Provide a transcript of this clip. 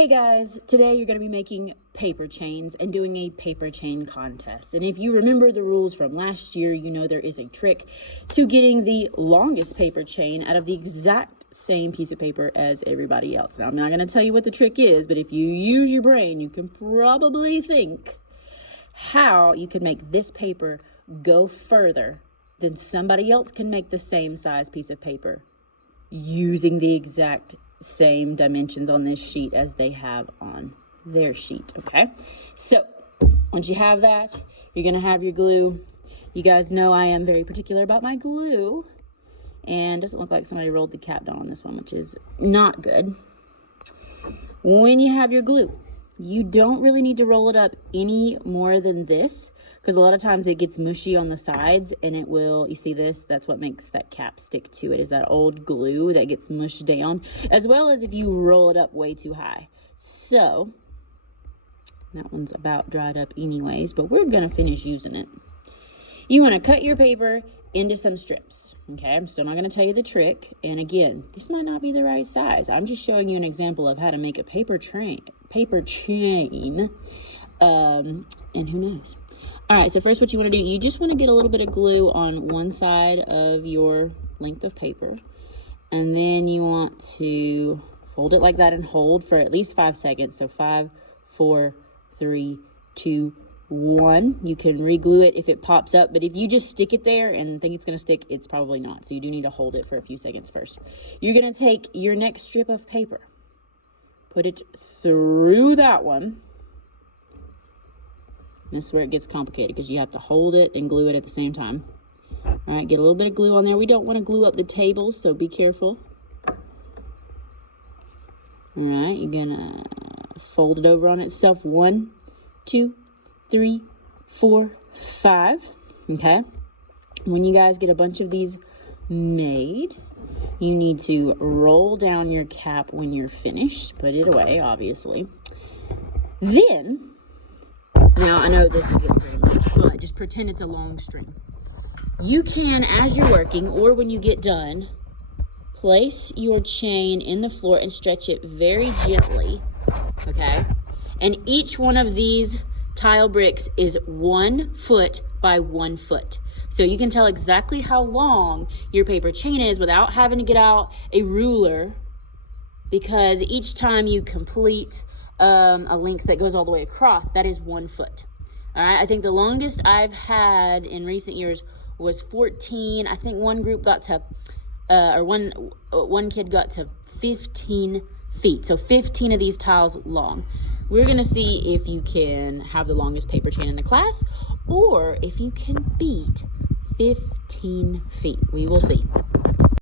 Hey guys, today you're going to be making paper chains and doing a paper chain contest. And if you remember the rules from last year, you know there is a trick to getting the longest paper chain out of the exact same piece of paper as everybody else. Now, I'm not going to tell you what the trick is, but if you use your brain, you can probably think how you can make this paper go further than somebody else can make the same size piece of paper using the exact same dimensions on this sheet as they have on their sheet. Okay, so once you have that, you're gonna have your glue. You guys know I am very particular about my glue, and doesn't look like somebody rolled the cap down on this one, which is not good. When you have your glue, you don't really need to roll it up any more than this, because a lot of times it gets mushy on the sides and it will, you see this, that's what makes that cap stick to it, is that old glue that gets mushed down, as well as if you roll it up way too high. So that one's about dried up anyways, but we're gonna finish using it. You wanna cut your paper into some strips. Okay, I'm still not going to tell you the trick. And again, this might not be the right size. I'm just showing you an example of how to make a paper chain. And who knows? All right, so first what you want to do, you just want to get a little bit of glue on one side of your length of paper. And then you want to fold it like that and hold for at least 5 seconds. So 5, 4, 3, 2, 1. You can re-glue it if it pops up, but if you just stick it there and think it's going to stick, it's probably not. So you do need to hold it for a few seconds first. You're going to take your next strip of paper, put it through that one. This is where it gets complicated because you have to hold it and glue it at the same time. All right, get a little bit of glue on there. We don't want to glue up the table, so be careful. All right, you're going to fold it over on itself. 1, 2, 3, 4, 5. Okay, when you guys get a bunch of these made, you need to roll down your cap when you're finished. Put it away, obviously. Then, now I know this isn't very much, but just pretend it's a long string. You can, as you're working or when you get done, place your chain in the floor and stretch it very gently. Okay, and each one of these tile bricks is 1 foot by 1 foot. So you can tell exactly how long your paper chain is without having to get out a ruler, because each time you complete a length that goes all the way across, that is 1 foot. All right, I think the longest I've had in recent years was 14. I think one group got to, one kid got to 15 feet. So 15 of these tiles long. We're gonna see if you can have the longest paper chain in the class or if you can beat 15 feet. We will see.